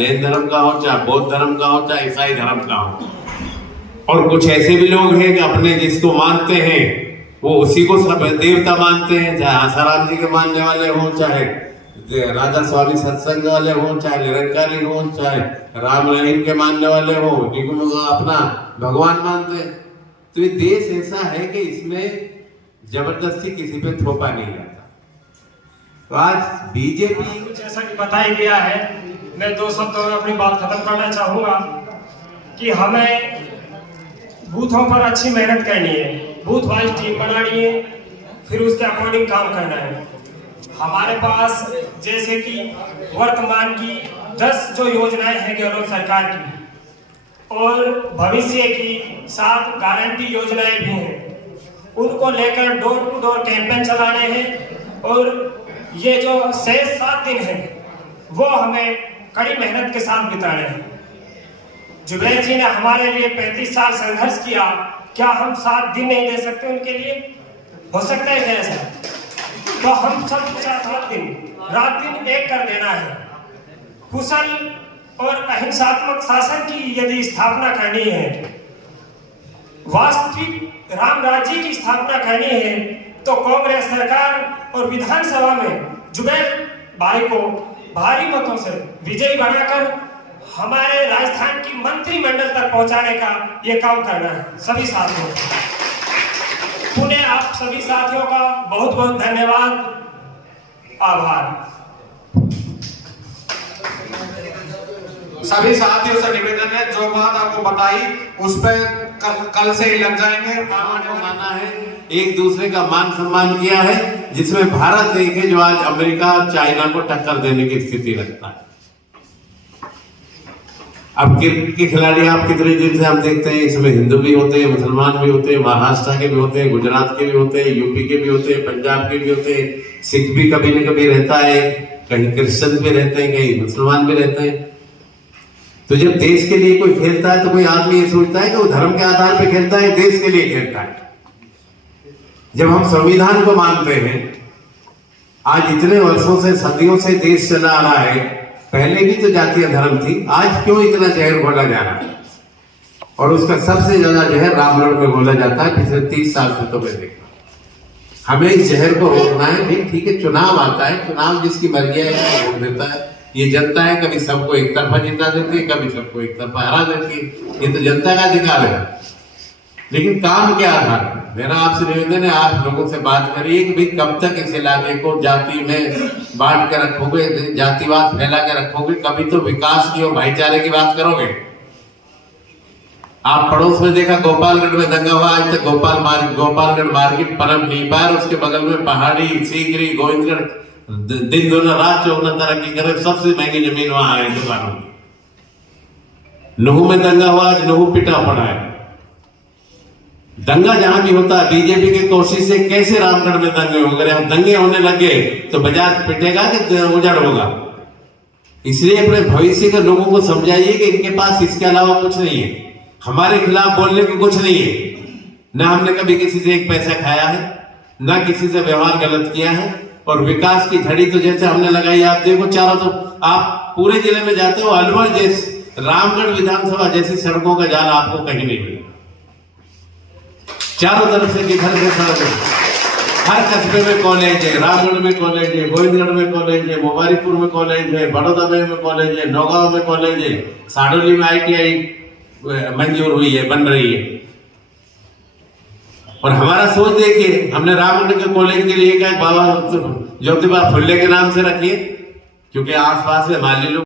जैन धर्म का हो, चाहे बौद्ध धर्म का हो, चाहे ईसाई धर्म का हो। और कुछ ऐसे भी लोग हैं कि अपने जिसको मानते हैं वो उसी को सब देवता मानते हैं, चाहे आसाराम जी के मानने वाले हों, चाहे राधा स्वामी सत्संग वाले हों, चाहे निरंकारी हों, चाहे राम रहीम के मानने वाले हों, जिनको अपना भगवान मानते हैं। तो ये देश ऐसा है कि इसमें जबरदस्ती किसी पे थोपा नहीं जाता। तो आज बीजेपी जैसा कि बताया गया है, मैं 2 शब्दों में अपनी बात खत्म करना चाहूंगा कि हमें बूथों पर अच्छी मेहनत करनी है, बूथ वाइज टीम बनानी है, फिर उसके अकॉर्डिंग काम करना है। हमारे पास जैसे कि वर्तमान की 10 जो योजनाएं हैं गहलोत सरकार की और भविष्य की 7 गारंटी योजनाएं भी हैं, उनको लेकर डोर टू डोर कैंपेन चलाने हैं। और ये जो शेष 7 दिन हैं वो हमें कड़ी मेहनत के साथ बिताने हैं। जुबैर जी ने हमारे लिए 35 साल संघर्ष किया, क्या हम 7 दिन नहीं दे सकते उनके लिए? हो सकता है क्या ऐसा? तो हम सब 7 दिन रात दिन एक कर देना है। कुशल और अहिंसात्मक शासन की यदि स्थापना करनी है, वास्तविक राम राज्य की स्थापना करनी है, तो कांग्रेस सरकार और विधानसभा में जुबैर भाई को भारी मतों से विजयी बनाकर हमारे राजस्थान की मंत्रिमंडल तक पहुंचाने का ये काम करना है सभी साथियों। पुनः आप सभी साथियों का बहुत बहुत धन्यवाद, आभार। सभी साथियों से निवेदन है, जो बात आपको बताई उस पर कल से ही लग जाएंगे। माना है, एक दूसरे का मान सम्मान किया है, जिसमें भारत एक है जो आज अमेरिका और चाइना को टक्कर देने की स्थिति रखता है। अब क्रिकेट के खिलाड़ी आप कितने दिन से हम देखते हैं, इसमें हिंदू भी होते हैं, मुसलमान भी होते हैं, महाराष्ट्र के भी होते हैं, गुजरात के भी होते हैं, यूपी के भी होते हैं, पंजाब के भी होते हैं, सिख भी कभी न कभी रहता है, कहीं क्रिश्चियन भी रहते हैं, कहीं मुसलमान भी रहते हैं। तो जब देश के लिए कोई खेलता है तो कोई आदमी ये सोचता है कि वो धर्म के आधार पर खेलता है, देश के लिए खेलता है। जब हम संविधान को मानते हैं, आज इतने वर्षों से सदियों से देश चला आ रहा है, पहले भी तो जातीय धर्म थी, आज क्यों इतना जहर घोला जा रहा है? और उसका सबसे ज्यादा जहर रामगढ़ में घोला जाता है पिछले 30 साल से। तो मैं देखा हमें इस जहर को रोकना है। भी ठीक है, चुनाव आता है, चुनाव जिसकी मर्जी है वोट देता है। ये जनता है, कभी सबको एक तरफा जिता देती है, कभी सबको एक तरफा हरा देती है, ये तो जनता का अधिकार है। लेकिन काम के आधार पर मेरा आपसे निवेदन है, आप लोगों से बात करिए कि भाई कब तक इस इलाके को जाति में बांट कर रखोगे, जातिवाद फैला कर रखोगे, कभी तो विकास की और भाईचारे की बात करोगे। आप पड़ोस में देखा गोपालगढ़ में दंगा हुआ, आज तक गोपालगढ़ मार्केट पनप नहीं पाया, उसके बगल में पहाड़ी, सीकरी, गोविंदगढ़ दिन दोनों रात चौगुना तरक्की करे, सबसे महंगी जमीन वहां है दुकानों की। नुहू में दंगा हुआ, आज नुहू पिटा पड़ा है। दंगा जहां भी होता है, बीजेपी की कोशिश से कैसे रामगढ़ में दंगे हो गए, दंगे होने लगे तो बाजार पिटेगा कि उजड़ होगा। इसलिए अपने भविष्य के लोगों को समझाइए कि इनके पास इसके अलावा कुछ नहीं है, हमारे खिलाफ बोलने को कुछ नहीं है। ना हमने कभी किसी से एक पैसा खाया है, ना किसी से व्यवहार गलत किया है। और विकास की झड़ी तो जैसे हमने लगाई, आप देखो चारों तो आप पूरे जिले में जाते हो, अलवर जैसे रामगढ़ विधानसभा जैसी सड़कों का जाल आपको कहीं नहीं मिलेगा। चारों तरफ से किधर से सड़क है, हर कस्बे में कॉलेज है, रामगढ़ में कॉलेज है, गोविंदगढ़ में कॉलेज है, मुबारकपुर में कॉलेज है, बड़ौदा में कॉलेज है, नौगांव में कॉलेज है, साडोली में ITI मंजूर हुई है, बन रही है। और हमारा सोच देखिए, हमने रामगढ़ के कॉलेज के लिए कहा बाबा ज्योतिबा फुल्ले के नाम से रखिए, क्योंकि आसपास में माली लोग